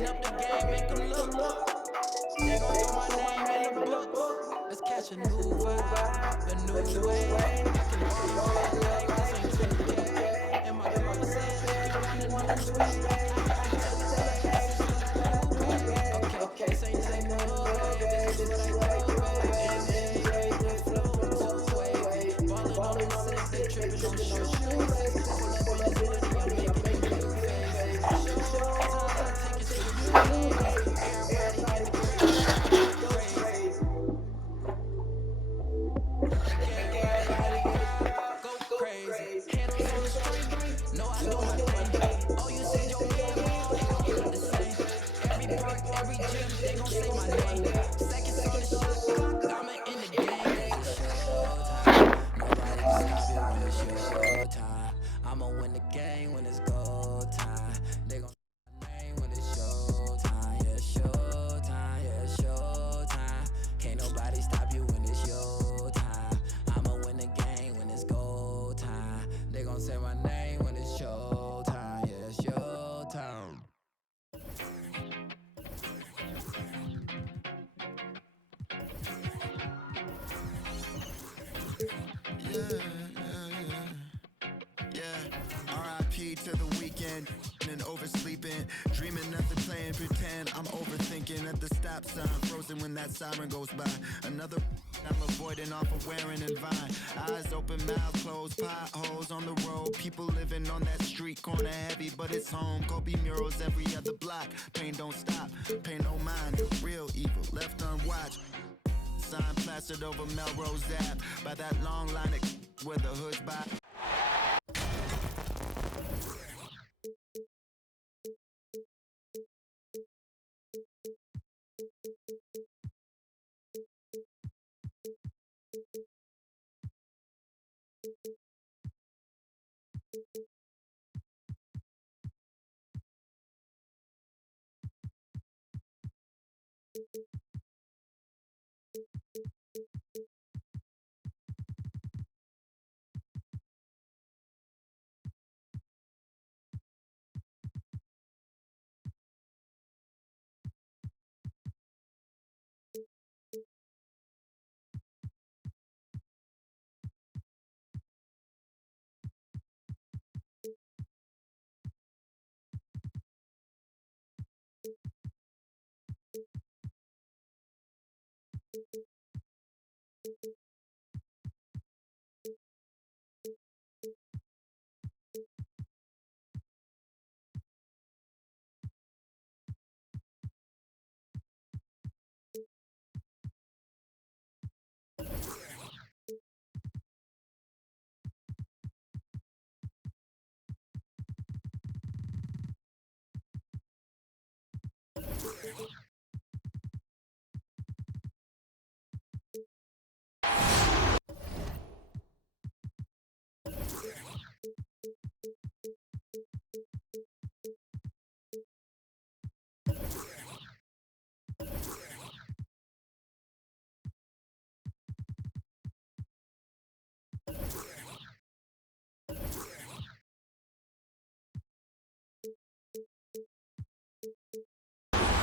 clean up the game, make them look. They gon' throw my name in the books. Let's catch a new vibe, a new way. I can see red like this ain't 2K. And my girl said she can run a new way. Okay, this ain't the new way. This is what I do, baby. NBA, flow, so wavy. Ballin' on the set, they trippin' on shoes. Pull up in this money, I'm making new faces. Showtime, tickets to the movies. Everybody in the crib, go crazy. Go crazy. Candles on the street. No, I know my thing. Oh, you said your man, they gon' do the same. Every park, every gym, they gon' say my name. Seconds on the shot clock, I'm in the game. It's showtime. Nobody can stop it when it's your showtime. I'ma win the game when it's go time. They gon' say my name when it's showtime. Yeah, showtime. Yeah, showtime. Can't nobody stop you when it's your time. I'ma win the game when it's go time. They gon' say my name when it's showtime. Yeah, it's showtime. R.I.P. to the weekend and oversleeping, dreaming nothing, playing pretend. I'm overthinking at the stop sign, frozen when that siren goes by. Another I'm avoiding off of wearing and Vine. Eyes open, mouth closed, potholes on the road. People living on that street corner heavy, but it's home. Kobe murals every other block. Pain don't stop, pay no mind. Real evil left unwatched. Sign plastered over Melrose Ave by that long line of where the hood's by.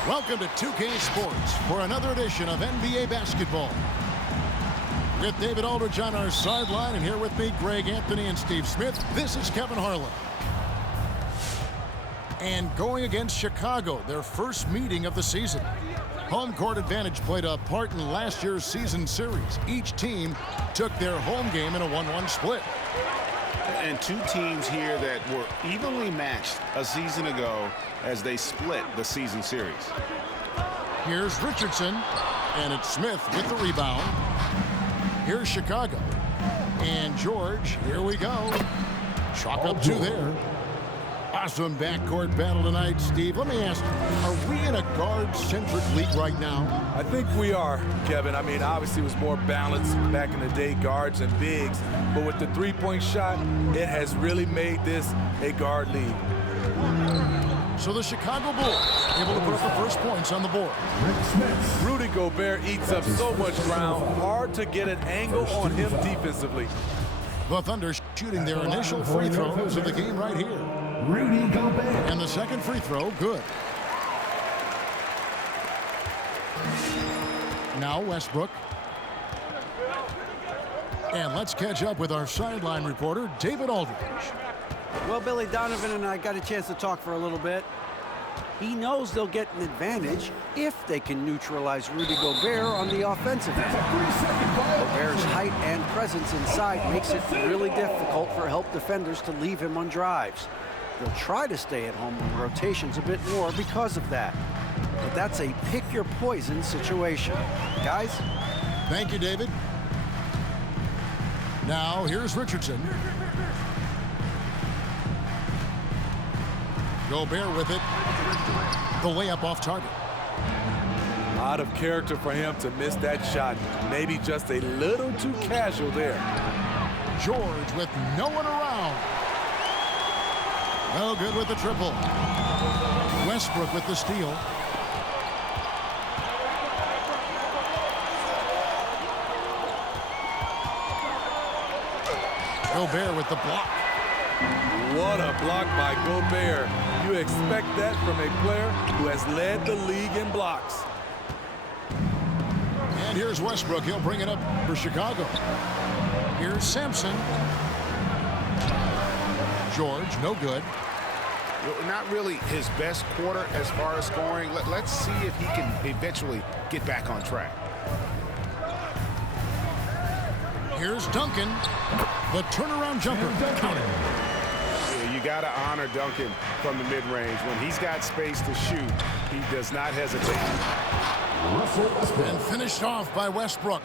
Welcome to 2K Sports for another edition of NBA basketball. With David Aldridge on our sideline, and here with me, Greg Anthony and Steve Smith. This is Kevin Harlan. And going against Chicago, their first meeting of the season. Home court advantage played a part in last year's season series. Each team took their home game in a 1-1 split. And two teams here that were evenly matched a season ago as they split the season series. Here's Richardson, and it's Smith with the rebound. Here's Chicago. And George, here we go. Chalk up two there. Awesome backcourt battle tonight, Steve. Let me ask, are we in a guard-centric league right now? I think we are, Kevin. I mean, obviously it was more balanced back in the day, guards and bigs. But with the three-point shot, it has really made this a guard league. So the Chicago Bulls able to put up the first points on the board. Rudy Gobert eats up so much ground. Hard to get an angle on him defensively. The Thunder shooting their initial free throws of the game right here. Rudy Gobert. And the second free throw, good. Now Westbrook. And let's catch up with our sideline reporter, David Aldridge. Well, Billy Donovan and I got a chance to talk for a little bit. He knows they'll get an advantage if they can neutralize Rudy Gobert on the offensive end. Gobert's height and presence inside makes it really difficult for help defenders to leave him on drives. They'll try to stay at home on rotations a bit more because of that. But that's a pick-your-poison situation. Guys? Thank you, David. Now, here's Richardson. Gobert with it. The layup off target. Out of character for him to miss that shot. Maybe just a little too casual there. George with no one around. No good with the triple. Westbrook with the steal. Gobert with the block. What a block by Gobert. You expect that from a player who has led the league in blocks. And here's Westbrook. He'll bring it up for Chicago. Here's Sampson. George, no good. Not really his best quarter as far as scoring. Let's see if he can eventually get back on track. Here's Duncan. The turnaround jumper. Counted. You got to honor Duncan from the mid-range. When he's got space to shoot, he does not hesitate. And finished off by Westbrook.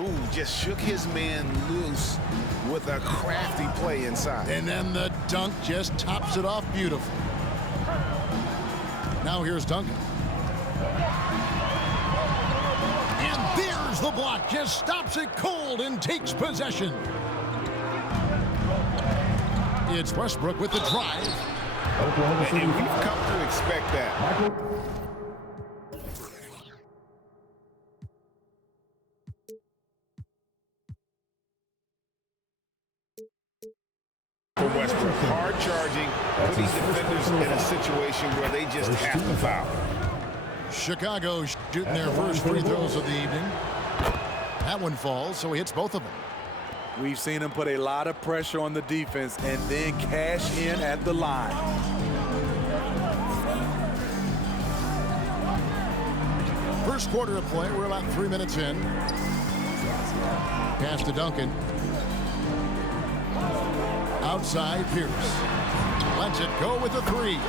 Ooh, just shook his man loose with a crafty play inside. And then the dunk just tops it off beautiful. Now here's Duncan. And there's the block. Just stops it cold and takes possession. It's Westbrook with the drive. And we've come to expect that. For Westbrook, hard charging, putting defenders in a situation where they just have to foul. Chicago shooting their first free throws of the evening. That one falls, so he hits both of them. We've seen him put a lot of pressure on the defense and then cash in at the line. First quarter of play, we're about 3 minutes in. Pass to Duncan. Outside, Pierce. Lets it go with a three.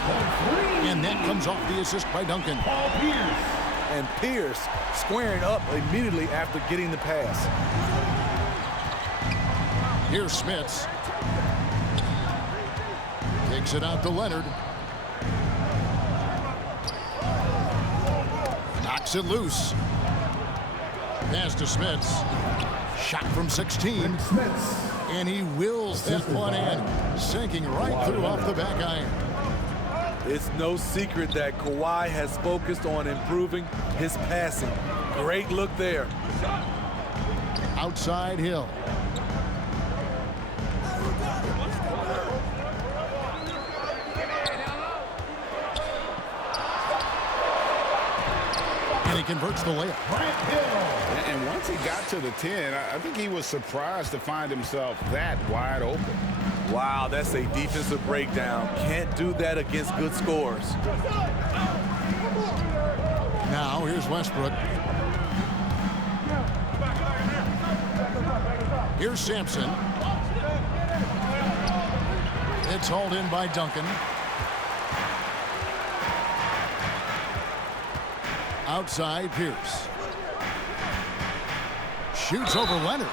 And that comes off the assist by Duncan. And Pierce squaring up immediately after getting the pass. Here's Smits. Takes it out to Leonard. Knocks it loose. Pass to Smits. Shot from 16. And he wills that one in, sinking right through off the back iron. It's no secret that Kawhi has focused on improving his passing. Great look there. Outside Hill. And he converts the layup. And once he got to the 10, I think he was surprised to find himself that wide open. Wow, that's a defensive breakdown. Can't do that against good scores. Now here's Westbrook. Here's Sampson. It's hauled in by Duncan. Outside Pierce. Shoots over Leonard.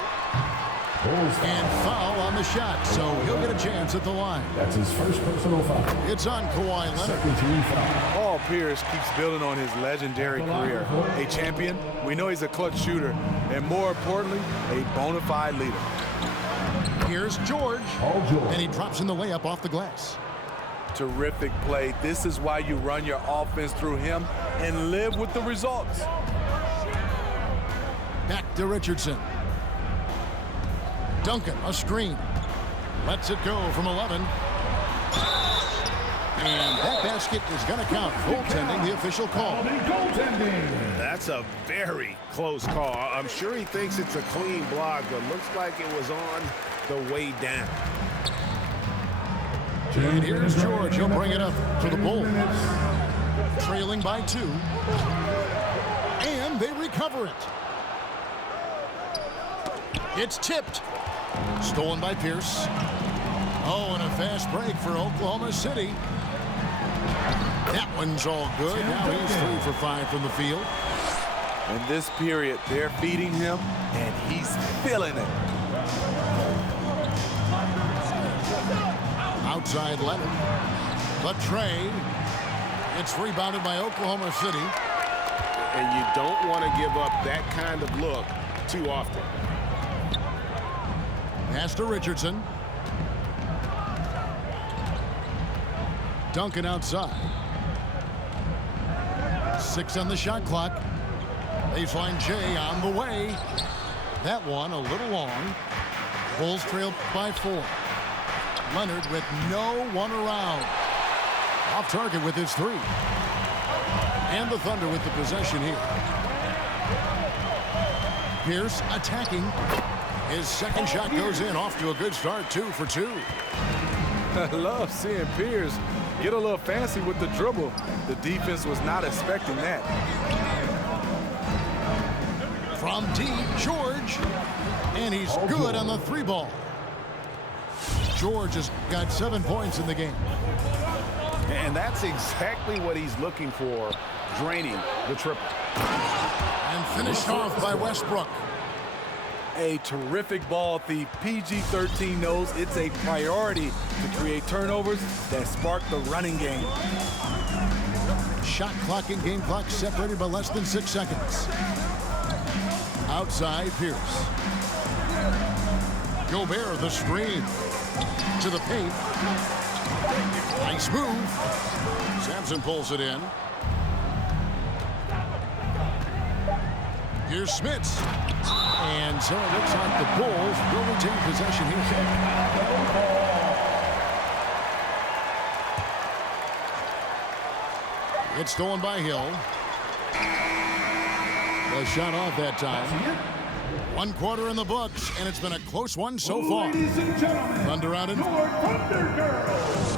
And foul on the shot, so he'll get a chance at the line. That's his first personal foul. It's on Kawhi Leonard. Second team foul. Paul Pierce keeps building on his legendary career. A champion, we know he's a clutch shooter, and more importantly, a bona fide leader. Here's George. And he drops in the layup off the glass. Terrific play. This is why you run your offense through him and live with the results. Back to Richardson. Duncan, a screen. Lets it go from 11. And that basket is going to count. Goaltending, the official call. That's a very close call. I'm sure he thinks it's a clean block, but looks like it was on the way down. And here's George. He'll bring it up to the Bulls. Trailing by 2. And they recover it. It's tipped. Stolen by Pierce. Oh, and a fast break for Oklahoma City. That one's all good. Now he's 3 for 5 from the field. In this period, they're feeding him, and he's feeling it. Outside Leonard. But Trey. It's rebounded by Oklahoma City. And you don't want to give up that kind of look too often. Pass to Richardson. Duncan outside. 6 on the shot clock. Baseline Jay on the way. That one a little long. Bulls trail by 4. Leonard with no one around. Off target with his 3. And the Thunder with the possession here. Pierce attacking. His second shot goes in. Off to a good start. 2 for 2. I love seeing Pierce get a little fancy with the dribble. The defense was not expecting that. From deep, George. And he's good on the 3 ball. George has got 7 points in the game. And that's exactly what he's looking for, draining the triple. And finished off by Westbrook. A terrific ball thief. PG-13 knows it's a priority to create turnovers that spark the running game. Shot clock and game clock separated by less than 6 seconds. Outside Pierce. Gobert the screen. To the paint. Nice move. Sampson pulls it in. Here's Smits. And so it looks like the Bulls will retain possession here. It's stolen by Hill. A shot off that time. 1 quarter in the books, and it's been a close one so far. Ladies and gentlemen, Thunder out in. your Thunder Girls.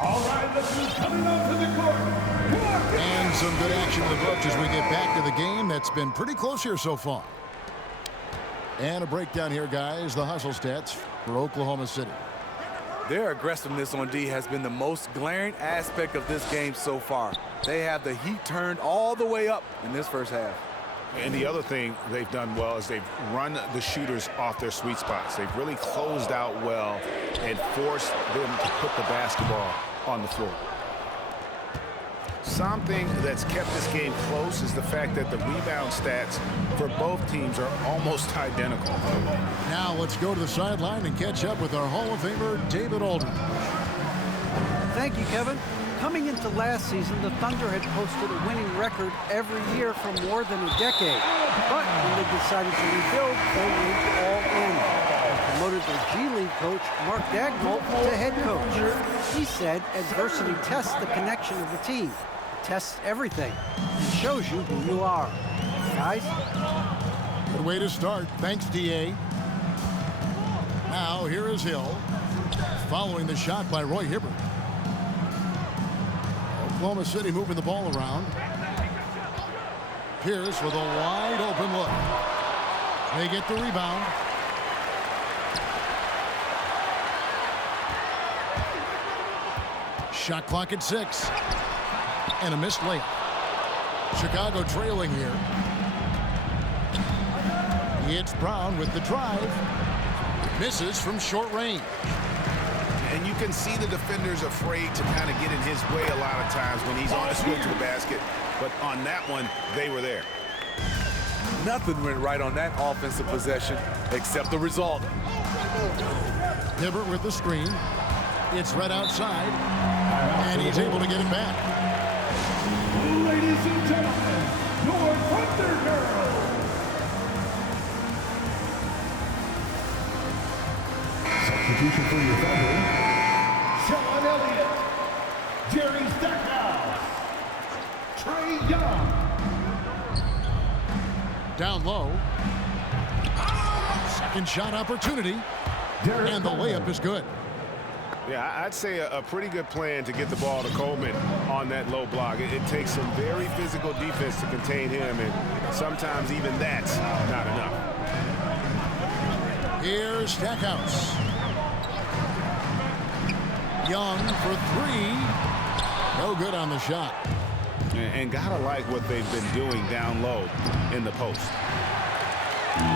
All right, look who's coming onto the court. Come on, And some good action in the books as we get back to the game. That's been pretty close here so far. And a breakdown here, guys. The hustle stats for Oklahoma City. Their aggressiveness on D has been the most glaring aspect of this game so far. They have the heat turned all the way up in this first half. And the other thing they've done well is they've run the shooters off their sweet spots. They've really closed out well and forced them to put the basketball on the floor. Something that's kept this game close is the fact that the rebound stats for both teams are almost identical. Now let's go to the sideline and catch up with our Hall of Famer, David Aldridge. Thank you, Kevin. Coming into last season, the Thunder had posted a winning record every year for more than a decade. But when they decided to rebuild, they went all in. They promoted their G League coach, Mark Dagnall, to head coach. He said adversity tests the connection of the team. It tests everything. It shows you who you are. Guys? Good way to start. Thanks, D.A. Now here is Hill. Following the shot by Roy Hibbert. Oklahoma City moving the ball around. Pierce with a wide open look. They get the rebound. Shot clock at 6. And a missed layup. Chicago trailing here. It's Brown with the drive. Misses from short range. And you can see the defenders afraid to kind of get in his way a lot of times when he's on his way to the basket. But on that one, they were there. Nothing went right on that offensive possession except the result. Hibbert with the screen. It's right outside. And he's able to get it back. ladies and gentlemen, your Thunder Girls. Substitution for your Thunder. John Elliott, Jerry Stackhouse, Trae Young. Down low. Second shot opportunity. And the layup is good. Yeah, I'd say a pretty good plan to get the ball to Coleman on that low block. It takes some very physical defense to contain him, and sometimes even that's not enough. Here's Stackhouse. Young for three. No good on the shot. And gotta like what they've been doing down low in the post.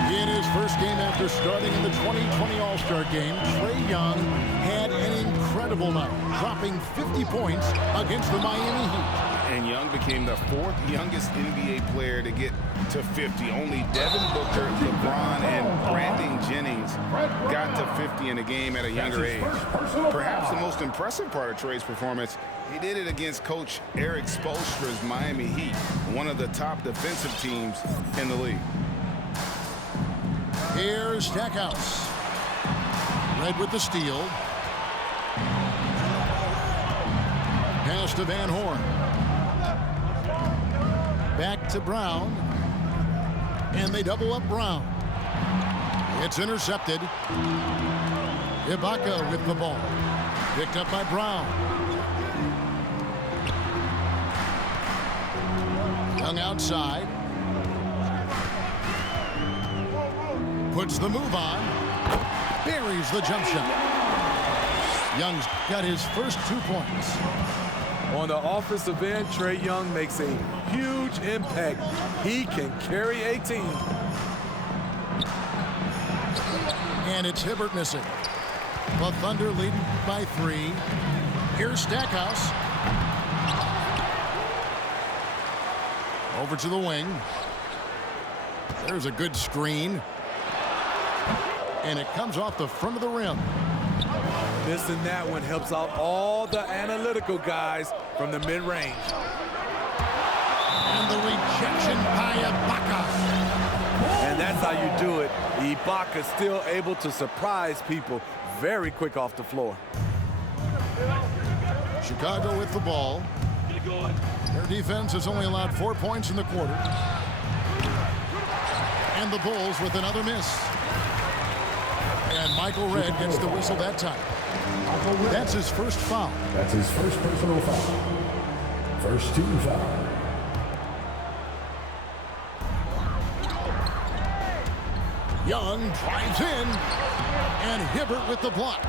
In his first game after starting in the 2020 All-Star game, Trae Young had an incredible night, dropping 50 points against the Miami Heat. And Young became the fourth youngest NBA player to get to 50. Only Devin Booker, LeBron, and Brandon Jennings got to 50 in a game at a younger age. Perhaps the most impressive part of Trae's performance, he did it against Coach Eric Spoelstra's Miami Heat, one of the top defensive teams in the league. Here's Stackhouse. Red with the steal. Pass to Van Horn. Back to Brown. And they double up Brown. It's intercepted. Ibaka with the ball. Picked up by Brown. Young outside. Puts the move on. Buries the jump shot. Young's got his first 2 points. On the offensive end, Trae Young makes a huge impact. He can carry a team. And it's Hibbert missing. The Thunder leading by 3. Here's Stackhouse. Over to the wing. There's a good screen. And it comes off the front of the rim. Missing that one helps out all the analytical guys from the mid-range. And the rejection by Ibaka. And that's how you do it. Ibaka still able to surprise people very quick off the floor. Chicago with the ball. Their defense has only allowed 4 points in the quarter. And the Bulls with another miss. And Michael Redd gets the whistle that time. That's his first foul. That's his first personal foul. First team foul. Young drives in. And Hibbert with the block.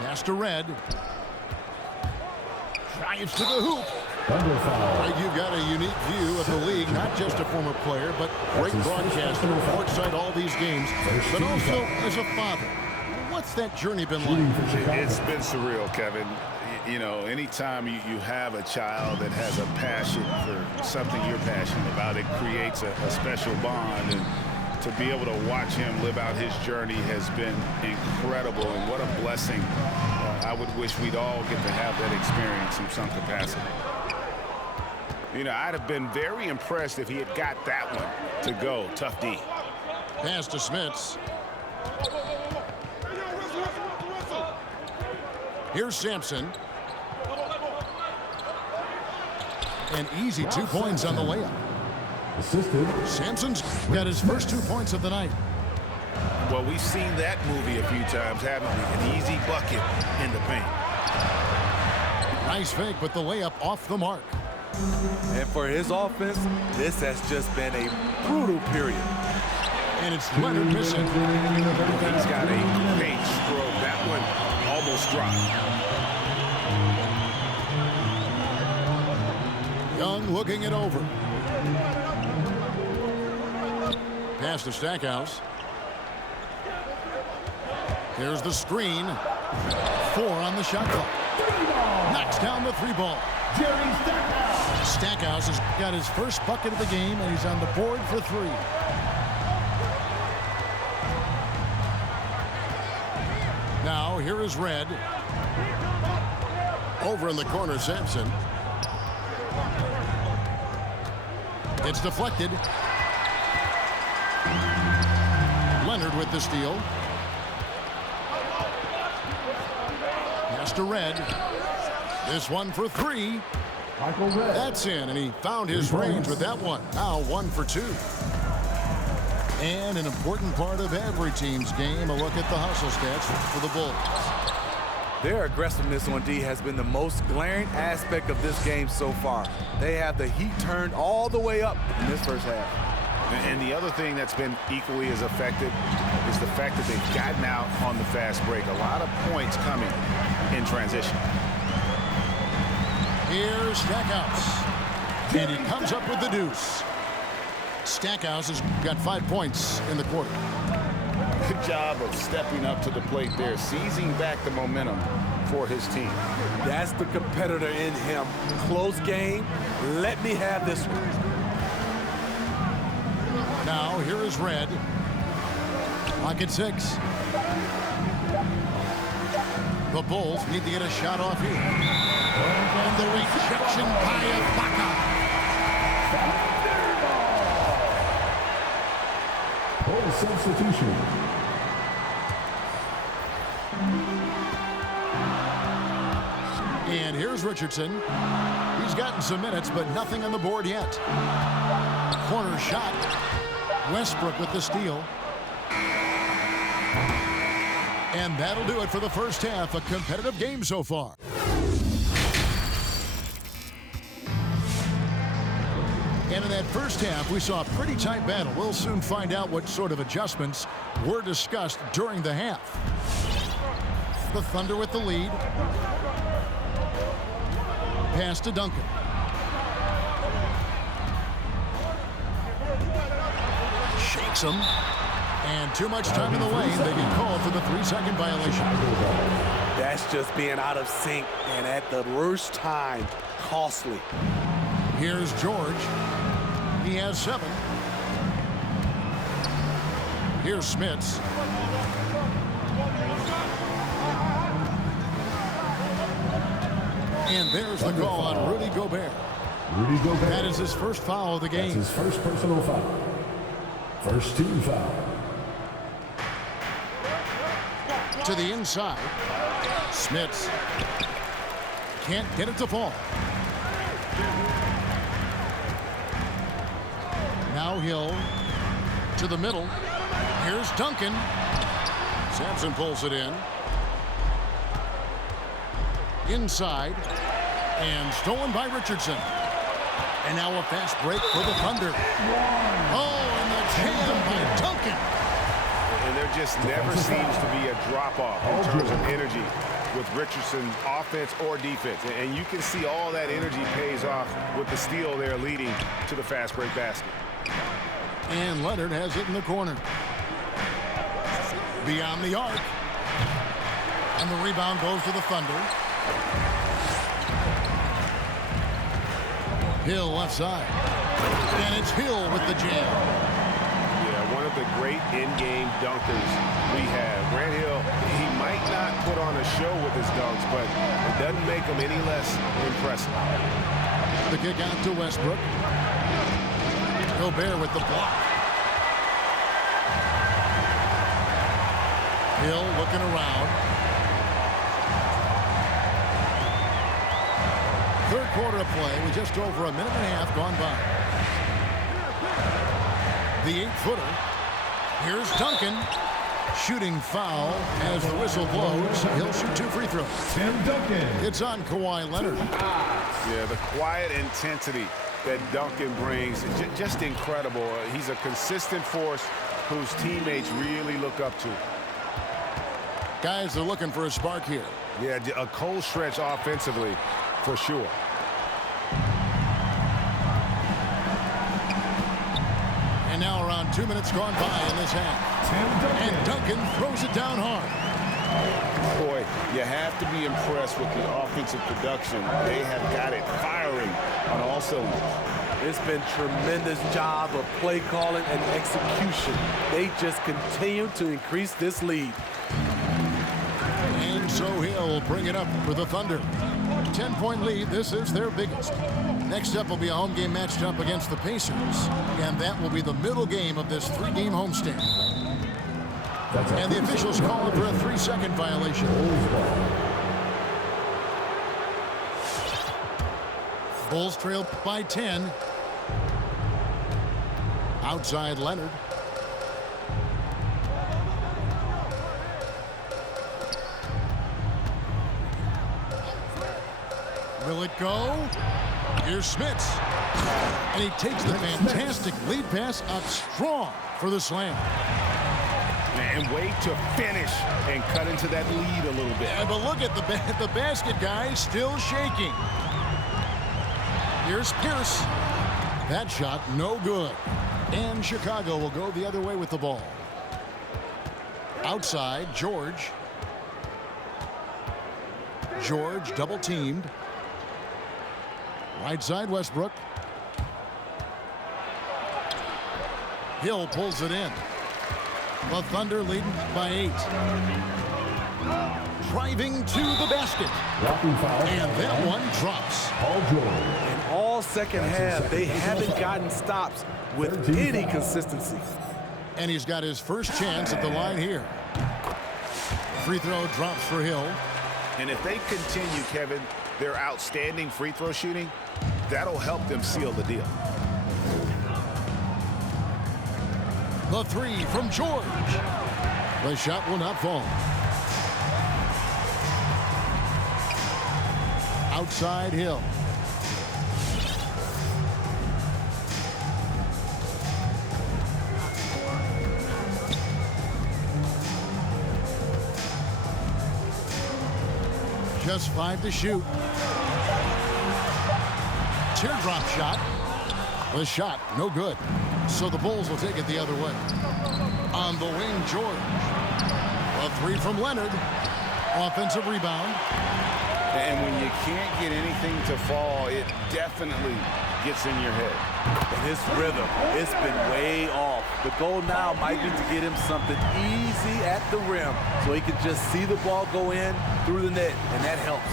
Pass to Redd. Drives to the hoop. Thunder foul. Right, you've got a unique view of the league, not just a former player, but great broadcaster, courtside all these games, but also as a father. What's that journey been like? It's been surreal, Kevin. You know, anytime you have a child that has a passion for something you're passionate about, it creates a special bond. And to be able to watch him live out his journey has been incredible. And what a blessing. I would wish we'd all get to have that experience in some capacity. You know, I'd have been very impressed if he had got that one to go. Tough D. Pass to Smits. Here's Sampson. An easy 2 points on the layup. Assisted. Sampson's got his first 2 points of the night. Well, we've seen that movie a few times, haven't we? An easy bucket in the paint. Nice fake, but the layup off the mark. And for his offense, this has just been a brutal period. And it's Leonard missing. He's got a paint stroke. That one almost dropped. Young looking it over. Pass to Stackhouse. Here's the screen. 4 on the shot clock. Knocks down the 3 ball. Jerry Stackhouse. Stackhouse has got his first bucket of the game, and he's on the board for 3. Now, here is Redd. Over in the corner, Sampson. It's deflected. Leonard with the steal. Pass to Red. This one for three. Michael Red. That's in, and he found his range with that one. Now 1 for 2. And an important part of every team's game, a look at the hustle stats for the Bulls. Their aggressiveness on D has been the most glaring aspect of this game so far. They have the heat turned all the way up in this first half. And the other thing that's been equally as effective is the fact that they've gotten out on the fast break. A lot of points coming in transition. Here's Stackhouse. And he comes up with the deuce. Stackhouse has got 5 points in the quarter. Good job of stepping up to the plate there, seizing back the momentum for his team. That's the competitor in him. Close game. Let me have this one. Now, here is Red. Clock at 6. The Bulls need to get a shot off here. And the rejection by Ibaka. Bull substitution. And here's Richardson. He's gotten some minutes, but nothing on the board yet. Corner shot. Westbrook with the steal. And that'll do it for the first half. A competitive game so far. And in that first half, we saw a pretty tight battle. We'll soon find out what sort of adjustments were discussed during the half. The Thunder with the lead. Pass to Duncan. Shakes him. And too much time in the lane. They get called for the 3-second violation. That's just being out of sync, and at the worst time, costly. Here's George. He has 7. Here's Smits. And there's the call on Rudy Gobert. Rudy Gobert. That is his first foul of the game. That's his first personal foul. First team foul. To the inside. Smits. Can't get it to fall. Now Hill to the middle. Here's Duncan. Sampson pulls it in. Inside. And stolen by Richardson. And now a fast break for the Thunder. Oh, and the jam by Duncan. And there just never seems to be a drop-off in terms of energy with Richardson, offense or defense. And you can see all that energy pays off with the steal there leading to the fast break basket. And Leonard has it in the corner. Beyond the arc. And the rebound goes to the Thunder. Hill left side. And it's Hill with the jam. Yeah, one of the great in-game dunkers we have. Grant Hill, he might not put on a show with his dunks, but it doesn't make him any less impressive. The kick out to Westbrook. Gobert with the block. Hill looking around. Third quarter of play with just over a minute and a half gone by. The 8-footer. Here's Duncan. Shooting foul as the whistle blows. He'll shoot 2 free throws. Tim Duncan. It's on Kawhi Leonard. Yeah, the quiet intensity that Duncan brings is just incredible. He's a consistent force whose teammates really look up to. Guys are looking for a spark here. Yeah, a cold stretch offensively for sure. And now around 2 minutes gone by in this half. And Duncan throws it down hard. Boy, you have to be impressed with the offensive production. They have got it firing on all cylinders. It's been tremendous job of play calling and execution. They just continue to increase this lead. And so he'll bring it up for the Thunder. 10-point lead. This is their biggest. Next up will be a home game matched up against the Pacers. And that will be the middle game of this 3-game homestand. And the officials called for a 3-second violation. Bulls trail by 10. Outside Leonard. Will it go? Here's Smits. And he takes the fantastic lead pass up strong for the slam. And wait to finish and cut into that lead a little bit. Yeah, but look at the basket guy still shaking. Here's Pierce. That shot no good. And Chicago will go the other way with the ball. Outside, George. George double teamed. Right side, Westbrook. Hill pulls it in. The Thunder leading by 8. Driving to the basket. And that one drops. Paul George. In all second half, they haven't gotten stops with any consistency. And he's got his first chance at the line here. Free throw drops for Hill. And if they continue, Kevin, their outstanding free throw shooting, that'll help them seal the deal. The three from George. The shot will not fall. Outside Hill. Just 5 to shoot. Teardrop shot. The shot, no good. So the Bulls will take it the other way. On the wing, George. A 3 from Leonard. Offensive rebound. And when you can't get anything to fall, it definitely gets in your head. And his rhythm, it's been way off. The goal now might be to get him something easy at the rim so he can just see the ball go in through the net, and that helps.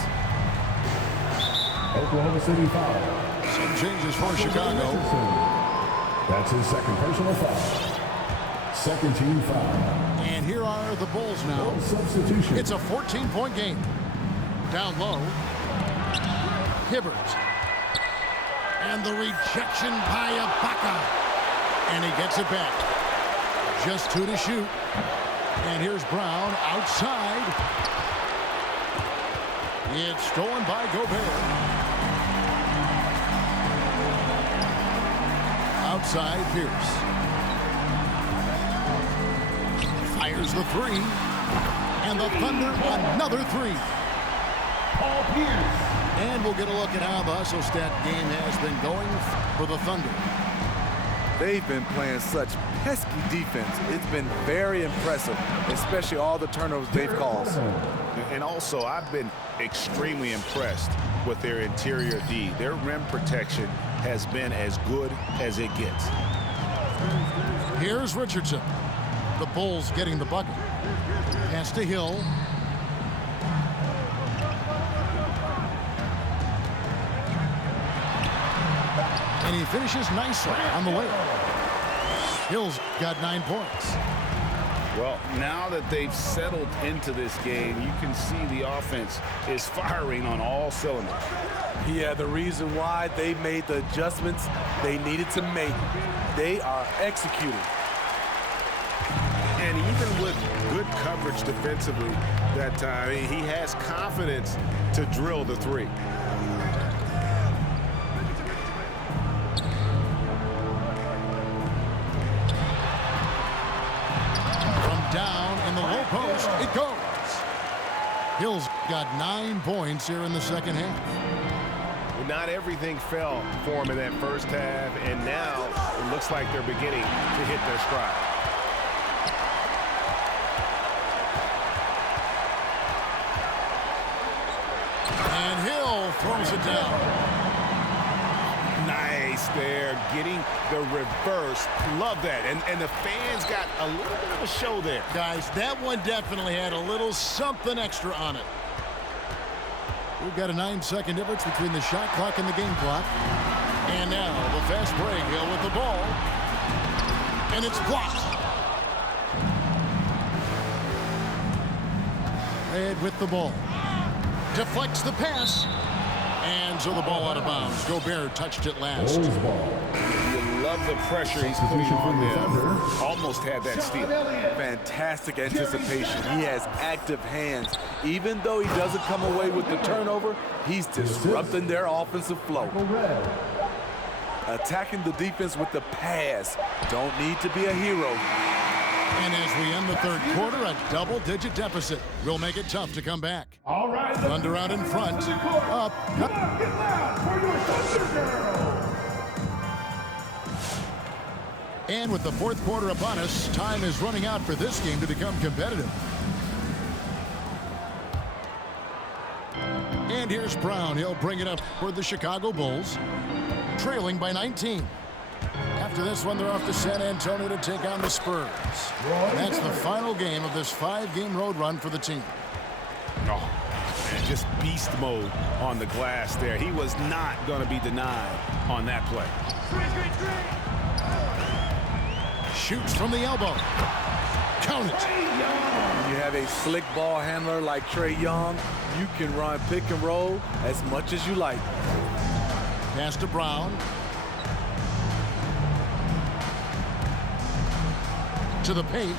Oklahoma City foul. Some changes for Chicago. That's his second personal foul. Second team foul. And here are the Bulls now. Substitution. It's a 14-point game. Down low. Hibbert. And the rejection by Ibaka. And he gets it back. Just 2 to shoot. And here's Brown outside. It's stolen by Gobert. Outside Pierce. Fires the 3. And the Thunder another 3. Paul Pierce. And we'll get a look at how the Hustle-Stat game has been going for the Thunder. They've been playing such pesky defense. It's been very impressive, especially all the turnovers they've caused. And also, I've been extremely impressed with their interior D. Their rim protection has been as good as it gets. Here's Richardson. The Bulls getting the bucket. Pass to Hill. And he finishes nicely on the layup. Hill's got 9 points. Well, now that they've settled into this game, you can see the offense is firing on all cylinders. Yeah, the reason why they made the adjustments they needed to make. They are executing. And even with good coverage defensively that time, he has confidence to drill the 3. Down in the low post, it goes. Hill's got 9 points here in the second half. Well, not everything fell for him in that first half, and now it looks like they're beginning to hit their stride. And Hill throws it down. Nice there, getting the reverse. Love that. And the fans got a little bit of a show there. Guys, that one definitely had a little something extra on it. We've got a 9-second difference between the shot clock and the game clock. And now the fast break. Hill with the ball. And it's blocked. Red with the ball. Deflects the pass. And And so the ball out of bounds. Gobert touched it last. Bulls ball. You love the pressure he's putting on them. Almost had that steal. Fantastic anticipation. He has active hands. Even though he doesn't come away with the turnover, he's disrupting their offensive flow. Attacking the defense with the pass. Don't need to be a hero. And as we end the third quarter, a double-digit deficit will make it tough to come back. All right. Thunder out in front. Up. Get loud for your Thunder Girls. And with the fourth quarter upon us, time is running out for this game to become competitive. And here's Brown. He'll bring it up for the Chicago Bulls, trailing by 19. After this one, they're off to San Antonio to take on the Spurs. And that's the final game of this 5-game road run for the team. Oh, man, just beast mode on the glass there. He was not going to be denied on that play. Shoots from the elbow. Count it. When you have a slick ball handler like Trae Young, you can run pick and roll as much as you like. Pass to Brown. To the paint.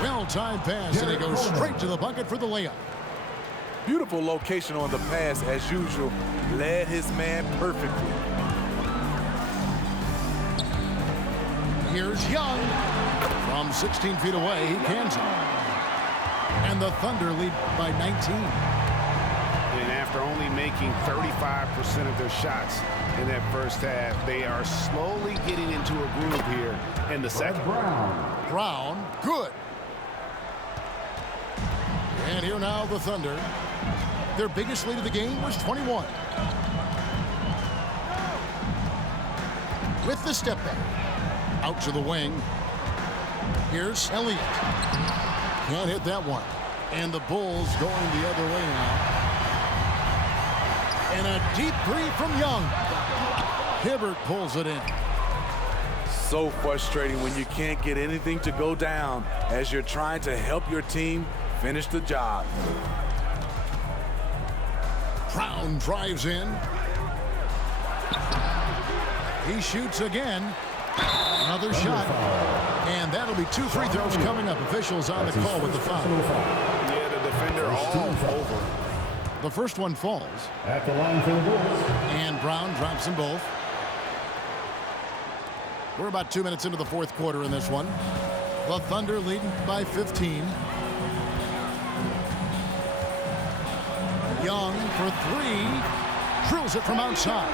Well-timed pass, and he goes straight to the bucket for the layup. Beautiful location on the pass, as usual. Led his man perfectly. Here's Young. From 16 feet away, he cans it. And the Thunder lead by 19. And after only making 35% of their shots in that first half, they are slowly getting into a groove here in the second. Brown, good. And here now the Thunder. Their biggest lead of the game was 21. With the step back. Out to the wing. Here's Elliott. Can't hit that one. And the Bulls going the other way now. And a deep three from Young. Hibbert pulls it in. So frustrating when you can't get anything to go down as you're trying to help your team finish the job. Brown drives in. He shoots again. Another shot. And that'll be 2 free throws coming up. Officials on the call with the foul. Yeah, the defender all over. The first one falls. At the line for the Bulls. And Brown drops them both. We're about 2 minutes into the fourth quarter in this one. The Thunder leading by 15. Young for 3. Drills it from outside.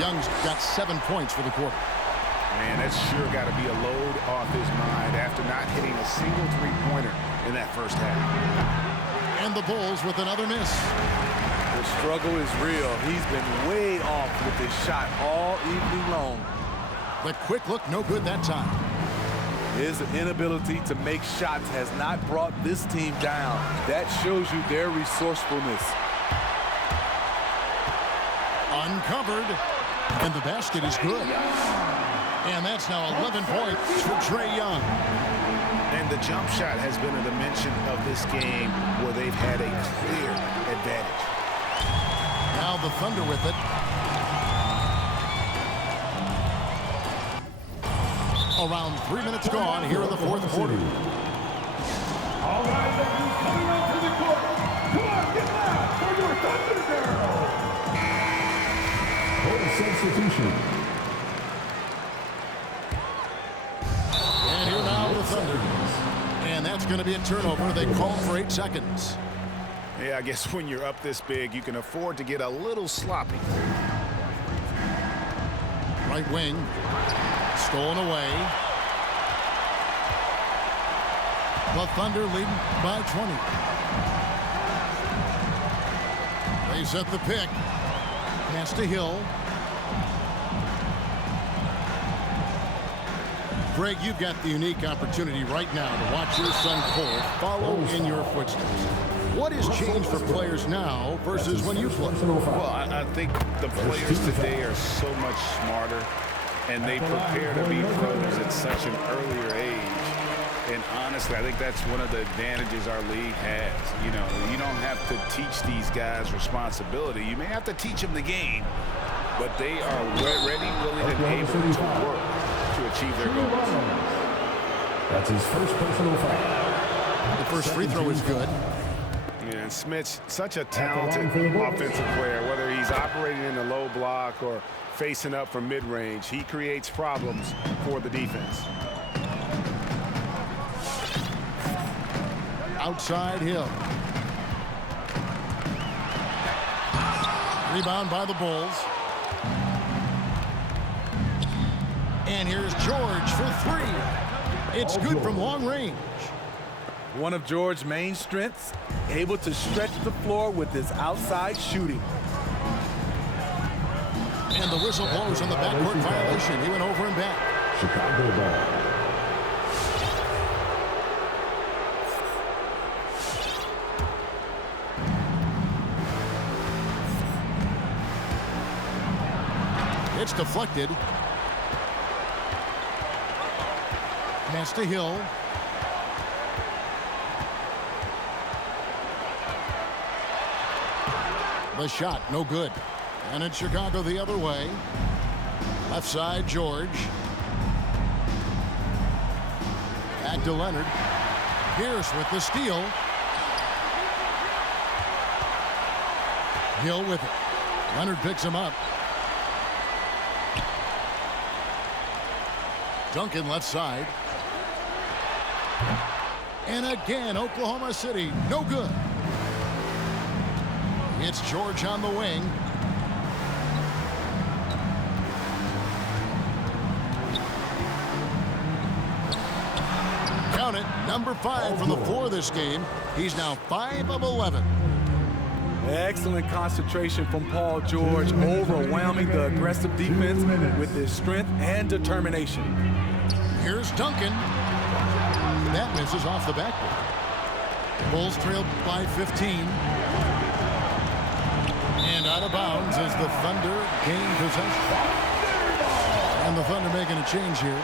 Young's got 7 points for the quarter. Man, that's sure got to be a load off his mind after not hitting a single three-pointer in that first half. And the Bulls with another miss. The struggle is real. He's been way off with his shot all evening long. The quick look, no good that time. His inability to make shots has not brought this team down. That shows you their resourcefulness. Uncovered. And the basket is good. And that's now 11 points for Trae Young. And the jump shot has been a dimension of this game where they've had a clear advantage. Now the Thunder with it. Around 3 minutes gone here in the fourth quarter. All right, ladies, coming onto the court. Come on, get loud for your Thunder Girls. For the substitution. And here now the Thunder. And that's going to be a turnover. They called for 8 seconds. Yeah, I guess when you're up this big, you can afford to get a little sloppy. Right wing. Stolen away. The Thunder leading by 20. They set the pick. Pass to Hill. Greg, you've got the unique opportunity right now to watch your son Cole follow in your footsteps. What has changed for players now versus when you played? Well, I think the players today are so much smarter, and they prepare to be pros at such an earlier age. And honestly, I think that's one of the advantages our league has. You know, you don't have to teach these guys responsibility. You may have to teach them the game, but they are ready, willing, and able to work to achieve their goals. That's his first personal foul. The first free throw is good. Yeah, and Smith's such a talented offensive player, whether he's operating in the low block or facing up from mid-range. He creates problems for the defense. Outside Hill. Rebound by the Bulls. And here's George for three. It's good from long range. One of George's main strengths, able to stretch the floor with his outside shooting. And the whistle blows on the backcourt violation. He went over and back. Chicago ball. It's deflected. Pass to Hill. The shot, no good. And it's Chicago the other way. Left side, George. Back to Leonard. Pierce with the steal. Hill with it. Leonard picks him up. Duncan left side. And again, Oklahoma City, no good. It's George on the wing. Count it, number 5 from the floor this game. He's now 5 of 11. Excellent concentration from Paul George, overwhelming the aggressive defense with his strength and determination. Here's Duncan. That misses off the backboard. Bulls trailed by 15. And out of bounds as the Thunder gain possession. And the Thunder making a change here.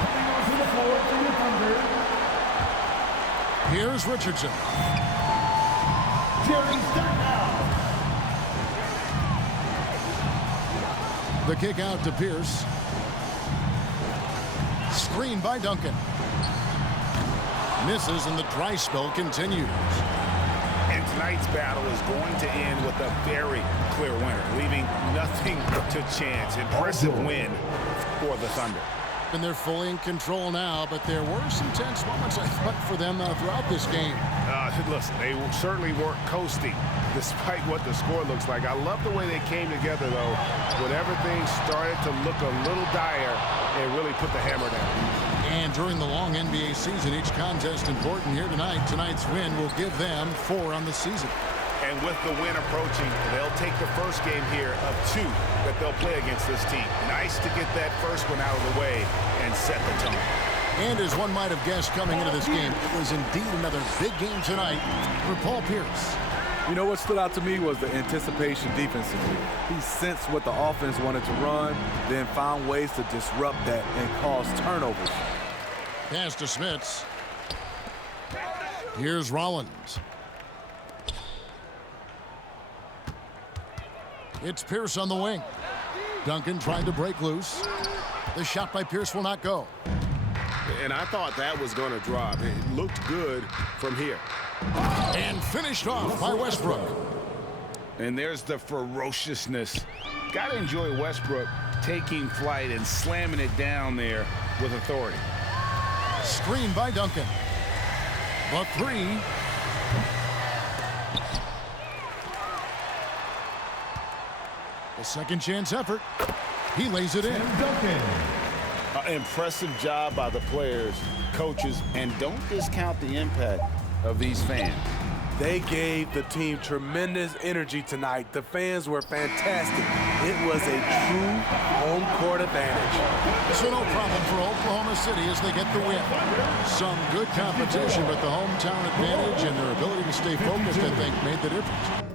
Coming onto the floor for the Thunder, Here's Richardson. Jerry Stackhouse. The kick out to Pierce. Screen by Duncan. Misses and the dry spell continues. And tonight's battle is going to end with a very clear winner, leaving nothing to chance. Impressive win for the Thunder. And they're fully in control now, but there were some tense moments, I thought, for them throughout this game. Listen, they certainly weren't coasting, despite what the score looks like. I love the way they came together, though. When everything started to look a little dire, they really put the hammer down. And during the long NBA season, each contest important here tonight. Tonight's win will give them 4 on the season. And with the win approaching, they'll take the first game here of 2 that they'll play against this team. Nice to get that first one out of the way and set the tone. And as one might have guessed coming into this game, it was indeed another big game tonight for Paul Pierce. You know what stood out to me was the anticipation defensively. He sensed what the offense wanted to run, then found ways to disrupt that and cause turnovers. Pass to Smits. Here's Rollins. It's Pierce on the wing. Duncan trying to break loose. The shot by Pierce will not go. And I thought that was going to drop. It looked good from here. And finished off by Westbrook. And there's the ferociousness. Got to enjoy Westbrook taking flight and slamming it down there with authority. Screen by Duncan. The 3. A second chance effort. He lays it in. Duncan. Impressive job by the players, coaches, and don't discount the impact of these fans. They gave the team tremendous energy tonight. The fans were fantastic. It was a true home court advantage. So no problem for Oklahoma City as they get the win. Some good competition, but the hometown advantage and their ability to stay focused, I think, made the difference.